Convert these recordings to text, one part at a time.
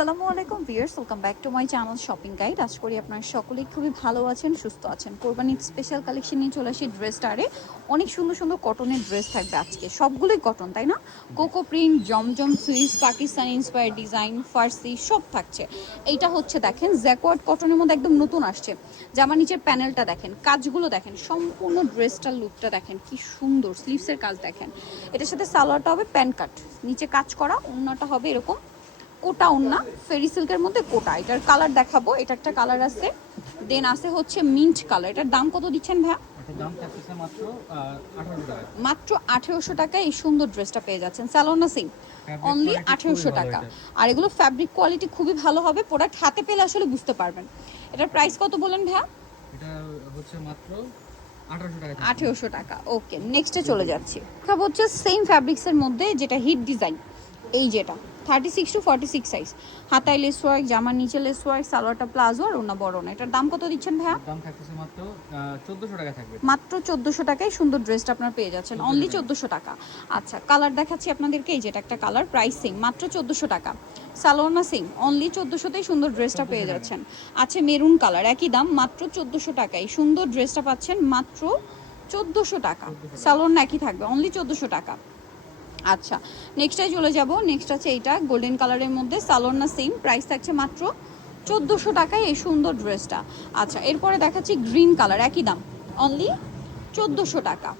আসসালামু আলাইকুম viewers, welcome back to my channel shopping guide. আশা করি আপনারা সকলেই খুবই ভালো আছেন, সুস্থ আছেন। কোরবানির স্পেশাল কালেকশন নিয়ে চলে আসি ড্রেস স্টারে। অনেক সুন্দর সুন্দর কটনের ড্রেস থাকবে আজকে, সবগুলোই কটন, তাই না? কোকো প্রিন্ট, জমজম সুইস, পাকিস্তানি ইন্সপায়ার্ড ডিজাইন, ফার্সি সব থাকছে। এইটা হচ্ছে দেখেন জ্যাকওয়ার্ড কটনের মধ্যে একদম নতুন আসছে। জামা নিচের প্যানেলটা দেখেন, কাজগুলো দেখেন, সম্পূর্ণ ড্রেসটার লুকটা দেখেন কি সুন্দর। স্লিভসের কাজ দেখেন। এটার সাথে সালোয়ারটা হবে প্যান কাট, নিচে কাজ করা, ওড়নাটা হবে এরকম কোটা ওন্না, ফেরি সিল্কের মধ্যে কোটা। এটার কালার দেখাবো, এটা একটা কালার আছে, দেন আছে হচ্ছে মিন্ট কালার। এটার দাম কত দিচ্ছেন ভাইয়া? দাম থাকতেছে মাত্র 1800 টাকা। মাত্র 1800 টাকায় এই সুন্দর ড্রেসটা পেয়ে যাচ্ছেন। স্যালোনা সিং অনলি 1800 টাকা। আর এগুলো ফ্যাব্রিক কোয়ালিটি খুবই ভালো হবে, প্রোডাক্ট হাতে পেলে আসলে বুঝতে পারবেন। এটার প্রাইস কত বলেন ভাইয়া? এটা হচ্ছে মাত্র 1800 টাকা। 1800 টাকা। ওকে, নেক্সটে চলে যাচ্ছি। খাবো হচ্ছে সেম ফ্যাব্রিক্সের মধ্যে যেটা হিট ডিজাইন, এই যেটা 36 টু 46 সাইজ, হাতায় লেস ওয়ার্ক, জামার নিচে লেস ওয়ার্ক, সালোয়ারটা প্লাজো আর ওনা বড় না। এটার দাম কত দিচ্ছেন ভাইয়া? দাম থাকতেছে মাত্র 1400 টাকা থাকবে। মাত্র 1400 টাকায় সুন্দর ড্রেসটা আপনারা পেয়ে যাচ্ছেন, অনলি 1400 টাকা। আচ্ছা, কালার দেখাচ্ছি আপনাদেরকে, এই যেটা একটা কালার, প্রাইস সেম, মাত্র 1400 টাকা। সালোয়ার সেম, অনলি 1400তেই সুন্দর ড্রেসটা পেয়ে যাচ্ছেন। আছে মেরুন কালার, একই দাম, মাত্র 1400 টাকায় সুন্দর ড্রেসটা পাচ্ছেন, মাত্র 1400 টাকা। সালোয়ার একই থাকবে, অনলি 1400 টাকা। আচ্ছা, নেক্সটে চলে যাব। নেক্সট আছে এইটা গোল্ডেন কালারের মধ্যে, সালোয়ার সেম, প্রাইস থাকছে মাত্র 1400 টাকায় এই সুন্দর ড্রেসটা। আচ্ছা, এরপরে দেখাচ্ছি গ্রিন কালার, একই দাম, অনলি 1400 টাকা।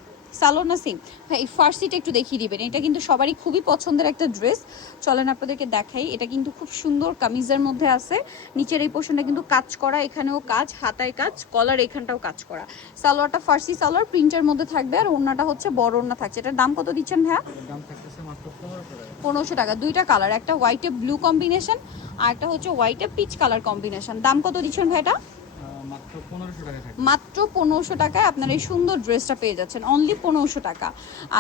সালোনা সিম। এই ফার্সিটা একটু দেখিয়ে দিবেন, এটা কিন্তু সবারই খুবই পছন্দের একটা ড্রেস। চলেন আপনাদেরকে দেখাই। এটা কিন্তু খুব সুন্দর কামিজের মধ্যে আছে, নিচের এই পোর্শনটা কিন্তু কাজ করা, এখানেও কাজ, হাতায় কাজ, কলার এখানটাও কাজ করা। সালোয়ারটা ফার্সি সালোয়ার প্রিন্টের মধ্যে থাকবে, আর ওড়নাটা হচ্ছে বড় ওড়না থাকছে। এটার দাম কত দিচ্ছেন ভাইয়া? দাম থাকতেছে মাত্র 1500 টাকা। 1500 টাকা। দুইটা কালার, একটা হোয়াইটে ব্লু কম্বিনেশন আর একটা হচ্ছে হোয়াইটে পিচ কালার কম্বিনেশন। দাম কত দিচ্ছেন ভাই এটা? মাত্র 1500 টাকা থাকবে। মাত্র 1500 টাকায় আপনারা এই সুন্দর ড্রেসটা পেয়ে যাচ্ছেন, অনলি 1500 টাকা।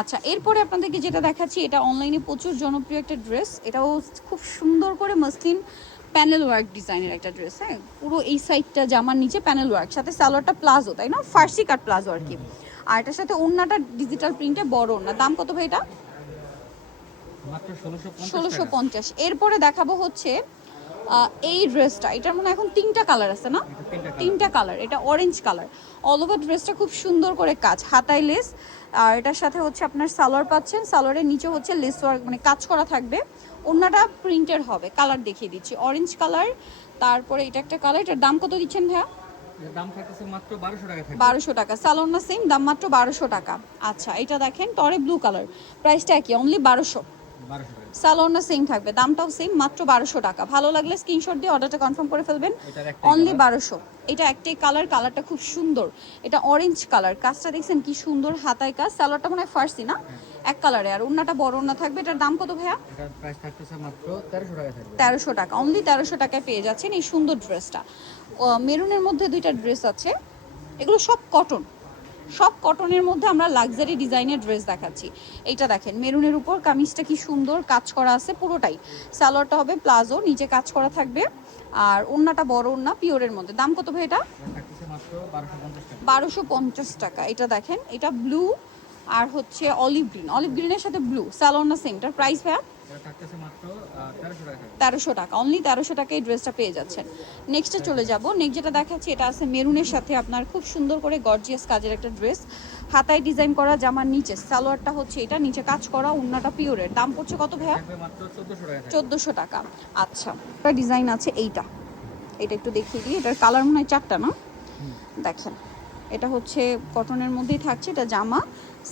আচ্ছা, এরপরে আপনাদেরকে যেটা দেখাচ্ছি, এটা অনলাইনে প্রচুর জনপ্রিয় একটা ড্রেস। এটাও খুব সুন্দর করে মসলিন প্যানেল ওয়ার্ক ডিজাইনের একটা ড্রেস। হ্যাঁ, পুরো এই সাইডটা জামার নিচে প্যানেল ওয়ার্ক, সাথে সালোয়ারটা প্লাজো, তাই না? ফার্সি কাট প্লাজো আর কি। আর এটার সাথে ওড়নাটা ডিজিটাল প্রিন্টে বড় ওড়না। দাম কত ভাই এটা? মাত্র 1650 টাকা। 1650। এরপরে দেখাবো হচ্ছে এই ড্রেসটা, এটার মনে হয় এখন তিনটা কালার আছে না? তিনটা কালার। এটা অরেঞ্জ কালার, অল ওভার ড্রেসটা খুব সুন্দর করে কাজ, হাতায় লেস, আর এটার সাথে হচ্ছে আপনার সালোয়ার পাচ্ছেন, সালোয়ারের নিচে হচ্ছে লেস ওয়ার্ক, মানে কাজ করা থাকবে। ওড়নাটা প্রিন্টের হবে। কালার দেখিয়ে দিচ্ছি, অরেঞ্জ কালার, তারপরে এটা একটা কালার। এটার দাম কত দিচ্ছেন ভাইয়া? এর দাম থাকতেছে মাত্র 1200 টাকা থাকবে। 1200 টাকা। সালোয়ার সেম, দাম মাত্র 1200 টাকা। আচ্ছা, এটা দেখেন টরে ব্লু কালার, প্রাইসটা কি? অনলি 1200। 1200 টাকা। সালোয়ারটা সেম থাকবে, দামটাও সেম, মাত্র 1200 টাকা। ভালো লাগলে স্ক্রিনশট দিয়ে অর্ডারটা কনফার্ম করে ফেলবেন, এটার একটা অনলি 1200। এটা একটাই কালার, কালারটা খুব সুন্দর। এটা অরেঞ্জ কালার, কাজটা দেখছেন কি সুন্দর, হাতায় কাজ, সালোয়ারটা মনে হয় ফার্সি না, এক কালারে, আর ওড়নাটা বড় ওড়না থাকবে। এটার দাম কত ভাইয়া? এটার প্রাইস থাকতেছে মাত্র 1300 টাকা থাকবে। 1300 টাকা, অনলি 1300 টাকায় পেয়ে যাচ্ছেন এই সুন্দর ড্রেসটা। মেরুনের মধ্যে দুইটা ড্রেস আছে, এগুলো সব কটন, সব কটনের মধ্যে আমরা লাক্সারি ডিজাইনের ড্রেস দেখাচ্ছি। এইটা দেখেন, মেরুনের উপর কামিজটা কি সুন্দর কাজ করা আছে পুরোটাই। সালোয়ারটা হবে প্লাজো, নিচে কাজ করা থাকবে, আর ওড়নাটা বড় ওড়না পিওরের মধ্যে। দাম কত ভাই এটা? এটা থাকতেছে মাত্র 1250 টাকা। 1250 টাকা। এটা দেখেন, এটা ব্লু আর হচ্ছে অলিভ গ্রিন, অলিভ গ্রিনের সাথে ব্লু, সালোয়ার সেম। এটার প্রাইস ভাইয়া? এটা থাকতেছে মাত্র 1300 টাকা থাকবে। 1300 টাকা, অনলি 1300 টাকায় এই ড্রেসটা পেয়ে যাচ্ছেন। নেক্সটে চলে যাব। নেক্সট যেটা দেখাচ্ছি, এটা আছে মেরুনের সাথে আপনার খুব সুন্দর করে গর্জিয়াস কাজের একটা ড্রেস, হাতায় ডিজাইন করা, জামার নিচে সালোয়ারটা হচ্ছে এটা, নিচে কাজ করা, ওড়নাটা পিওরের। দাম পড়ছে কত ভাইয়া? থাকবে মাত্র 1400 টাকা থাকবে। 1400 টাকা। আচ্ছা, একটা ডিজাইন আছে এইটা, এটা একটু দেখিয়ে দিই। এটার কালার মনে হয় চারটা না? দেখেন, এটা হচ্ছে কটনের মধ্যেই থাকছে, এটা জামা,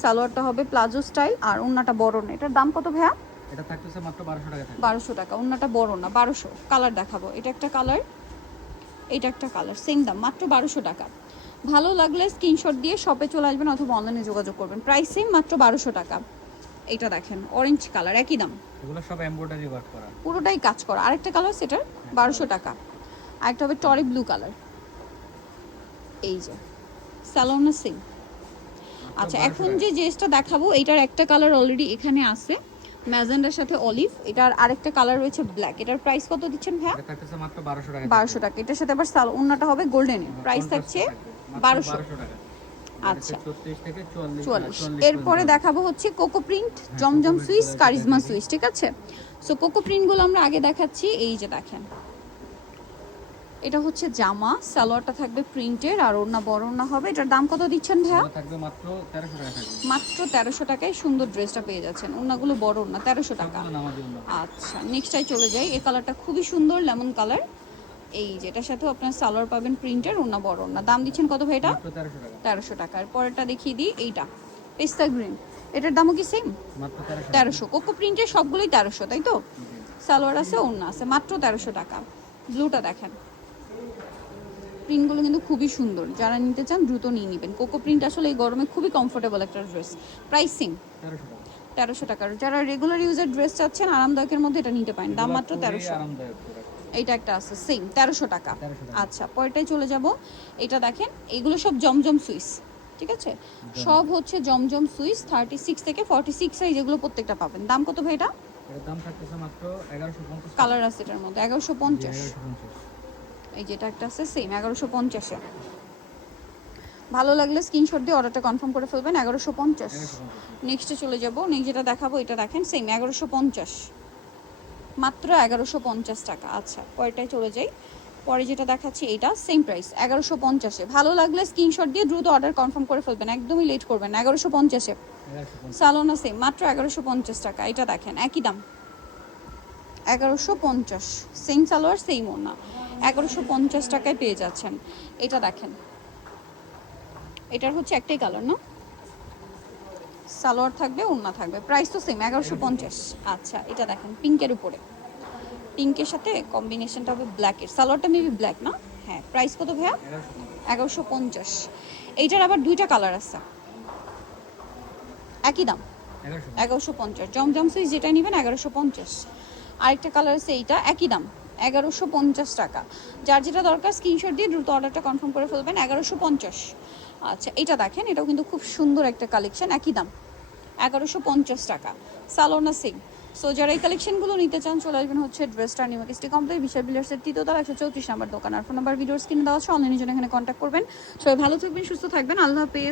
সালোয়ারটা হবে প্লাজো স্টাইল, আর ওড়নাটা বড় না। এটার দাম কত ভাইয়া? এটা থাকতেছে মাত্র 1200 টাকা থাকবে। 1200 টাকা। ওড়নাটা বড় না, 1200। কালার দেখাবো, এটা একটা কালার, এটা একটা কালার, সেম দাম, মাত্র 1200 টাকা। ভালো লাগলে স্ক্রিনশট দিয়ে শপে চলে আসবেন অথবা অনলাইনে যোগাযোগ করবেন, প্রাইস সেম, মাত্র 1200 টাকা। এটা দেখেন অরেঞ্জ কালার, একই দাম, এগুলো সব এমব্রয়ডারি ওয়ার্ক করা। পুরোটাই কাজ করা। আরেকটা কালার সেটার 1200 টাকা। আরেকটা হবে টরি ব্লু কালার, এই যে স্যালোনা সিং। আচ্ছা, এখন যে ড্রেসটা দেখাবো, এইটার একটা কালার অলরেডি এখানে আছে, ম্যাজেন্ডার সাথে অলিভ। এটার আরেকটা কালার রয়েছে ব্ল্যাক। এটার প্রাইস কত দিচ্ছেন ভাইয়া? এটা থাকতেছে মাত্র 1200 টাকা। 1200 টাকা। এটার সাথে আবার ওড়নাটা হবে গোল্ডেনের, প্রাইস থাকছে 1200 টাকা। আচ্ছা 34 থেকে 44 44 এরপরে দেখাবো হচ্ছে কোকো প্রিন্ট জমজম সুইস কারিজমা সুইস, ঠিক আছে। সো কোকো প্রিন্টগুলো আমরা আগে দেখাচ্ছি, এই যে দেখেন এটা হচ্ছে জামা, সালোয়ারটা থাকবে প্রিন্টের আর ওড়না বড় ওড়না হবে। এটার দাম কত দিচ্ছেন ভাইয়া? এটা থাকবে মাত্র 1300 টাকা থাকবে। মাত্র 1300 টাকায় সুন্দর ড্রেসটা পেয়ে যাচ্ছেন। ওড়নাগুলো বড় ওড়না, 1300 টাকা। সবগুলো নামাজি ওড়না। আচ্ছা নেক্সটটাই চলে যাই। এই কালারটা খুবই সুন্দর, লেমন কালার। এই যেটার সাথেও আপনার সালোয়ার পাবেন প্রিন্টের, ওড়না বড় ওড়না। দাম দিচ্ছেন কত ভাই এটা? মাত্র 1300 টাকা। 1300 টাকা। আর পরেরটা দেখিয়ে দিই, এইটা পেস্তা গ্রিন, এটার দামও কি সেম? মাত্র 1300 1300। কোকো প্রিন্টের সবগুলোই 1300, তাই তো? সালোয়ার আছে, ওড়না আছে, মাত্র 1300 টাকা। ব্লুটা দেখেন, প্রিন্টগুলো কিন্তু খুবই সুন্দর, যারা নিতে চান দ্রুত নিয়ে নেবেন। কোকো প্রিন্ট আসলে এই গরমে খুবই কমফোর্টেবল একটা ড্রেস। প্রাইসিং 1300 টাকা। 1300 টাকার। যারা রেগুলার ইউজের ড্রেস চাচ্ছেন আরামদায়কের মধ্যে, এটা নিতে পারেন। দাম মাত্র খুবই 1300। আরামদায়ক প্রোডাক্ট। এইটা একটা আছে সেম 1300 টাকা। 1300 টাকা। আচ্ছা পরেরটাই চলে যাব। এটা দেখেন, এগুলো সব জমজম সুইস, ঠিক আছে। সব হচ্ছে জমজম সুইস 36 থেকে 46 সাইজ, এগুলো প্রত্যেকটা পাবেন। দাম কত ভাই এটা? এর দাম থাকতেছে মাত্র 1150 টাকা। কালার আছে এটার মধ্যে 1150। 1150। এই যেটা একটা আছে সেম 1150 এ। ভালো লাগলে স্ক্রিনশট দিয়ে অর্ডারটা কনফার্ম করে ফেলবেন। 1150। নেক্সটে চলে যাব। নেক্সট যেটা দেখাবো এটা দেখেন সেম 1150, মাত্র 1150 টাকা। আচ্ছা পরেরটায় চলে যাই। পরে যেটা দেখাচ্ছি এইটা সেম প্রাইস 1150-এ। ভালো লাগলে স্ক্রিনশট দিয়ে দ্রুত অর্ডার কনফার্ম করে ফেলবেন, একদমই লেট করবেন না। 1150-এ 1150। সালোনা সেম মাত্র 1150 টাকা। এটা দেখেন একই দাম 1150, সেম সালোয়ার সেম ওড়না, 1150 টাকায় পেয়ে যাচ্ছেন। এটা দেখেন, এটার হচ্ছে একটাই কালার না, সালোয়ার থাকবে ওড়না থাকবে, প্রাইস তো সেম 1150। আচ্ছা এটা দেখেন পিঙ্কের উপরে, পিঙ্কের সাথে কম্বিনেশনটা হবে ব্ল্যাকের, সালোয়ারটা মেবি ব্ল্যাক না? হ্যাঁ। প্রাইস কত ভাইয়া? 1150। এইটার আবার দুইটা কালার আছে, একই দাম 1150। জমজম সুইচ যেটা নেবেন 1150। আরেকটা কালার আছে এইটা, একই দাম 1150 টাকা। যার যেটা দরকার স্ক্রিনশট দিয়ে দ্রুত অর্ডারটা কনফার্ম করে ফেলবেন 1150। আচ্ছা এটা দেখেন, এটাও কিন্তু খুব সুন্দর একটা কালেকশন, একই দাম 1150 টাকা। সালোনা সিং। সো যারা এই কালেকশনগুলো নিতে চান চলে আসবেন হচ্ছে ড্রেসটা নিউমার্কেস্টি কমপ্লেক্স বিশাল বিল্ডার্সের তৃতীয়তলা 134 নাম্বার দোকান। আর ফোন নাম্বার ভিডিওর স্ক্রিনে দেওয়া আছে, অনলাইনের জন্য এখানে কন্ট্যাক্ট করবেন। সবাই ভালো থাকবেন, সুস্থ থাকবেন, আল্লাহ হাফেজ।